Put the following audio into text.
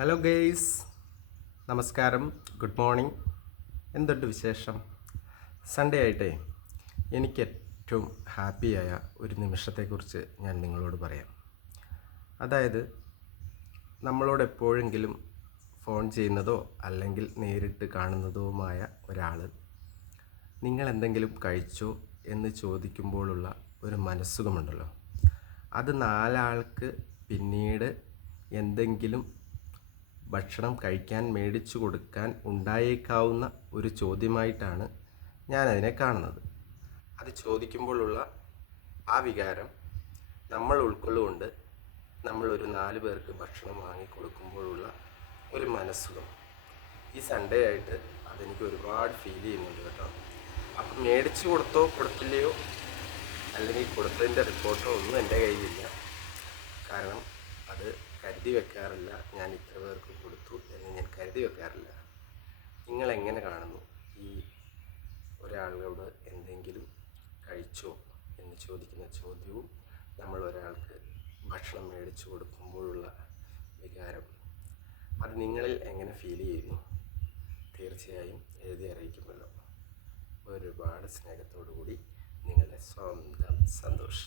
Hello guys, നമസ്കാരം, good morning. എന്തുണ്ട് വിശേഷം? സൺഡേ ആയിട്ടേ എനിക്ക് ഏറ്റവും ഹാപ്പിയായ ഒരു നിമിഷത്തെക്കുറിച്ച് ഞാൻ നിങ്ങളോട് പറയാം. അതായത്, നമ്മളോട് എപ്പോഴെങ്കിലും ഫോൺ ചെയ്യുന്നതോ അല്ലെങ്കിൽ നേരിട്ട് കാണുന്നതുമായ ഒരാൾ നിങ്ങൾ എന്തെങ്കിലും കഴിച്ചോ എന്ന് ചോദിക്കുമ്പോഴുള്ള ഒരു മനസ്സുഖമുണ്ടല്ലോ, അത് നാലാൾക്ക് പിന്നീട് എന്തെങ്കിലും ഭക്ഷണം കഴിക്കാൻ മേടിച്ചു കൊടുക്കാൻ ഉണ്ടായേക്കാവുന്ന ഒരു ചോദ്യമായിട്ടാണ് ഞാനതിനെ കാണുന്നത്. അത് ചോദിക്കുമ്പോഴുള്ള ആ വികാരം നമ്മൾ ഉൾക്കൊള്ളുകൊണ്ട് നമ്മൾ ഒരു 4 പേർക്ക് ഭക്ഷണം വാങ്ങിക്കൊടുക്കുമ്പോഴുള്ള ഒരു മനസ്സുഖം ഈ സൺഡേ ആയിട്ട് അതെനിക്ക് ഒരുപാട് ഫീൽ ചെയ്യുന്നുണ്ട് കേട്ടോ. അപ്പം മേടിച്ചു കൊടുത്തോ കൊടുത്തില്ലയോ അല്ലെങ്കിൽ കൊടുത്തതിൻ്റെ റിപ്പോർട്ടോ ഒന്നും എൻ്റെ കയ്യിലില്ല. കാരണം അത് കരുതി വെക്കാറില്ല. ഞാൻ ഇത്ര പേർക്ക് കൊടുത്തു എന്ന് ഞാൻ കരുതി വെക്കാറില്ല. നിങ്ങൾ എങ്ങനെ കാണുന്നു ഈ ഒരാളോട് എന്തെങ്കിലും കഴിച്ചോ എന്ന് ചോദിക്കുന്ന ചോദ്യവും നമ്മൾ ഒരാൾക്ക് ഭക്ഷണം മേടിച്ചു കൊടുക്കുമ്പോഴുള്ള വികാരം, അത് നിങ്ങളിൽ എങ്ങനെ ഫീൽ ചെയ്യുന്നു? തീർച്ചയായും എഴുതി അറിയിക്കുമല്ലോ. ഒരുപാട് സ്നേഹത്തോടു കൂടി നിങ്ങളുടെ സ്വന്തം സന്തോഷ്.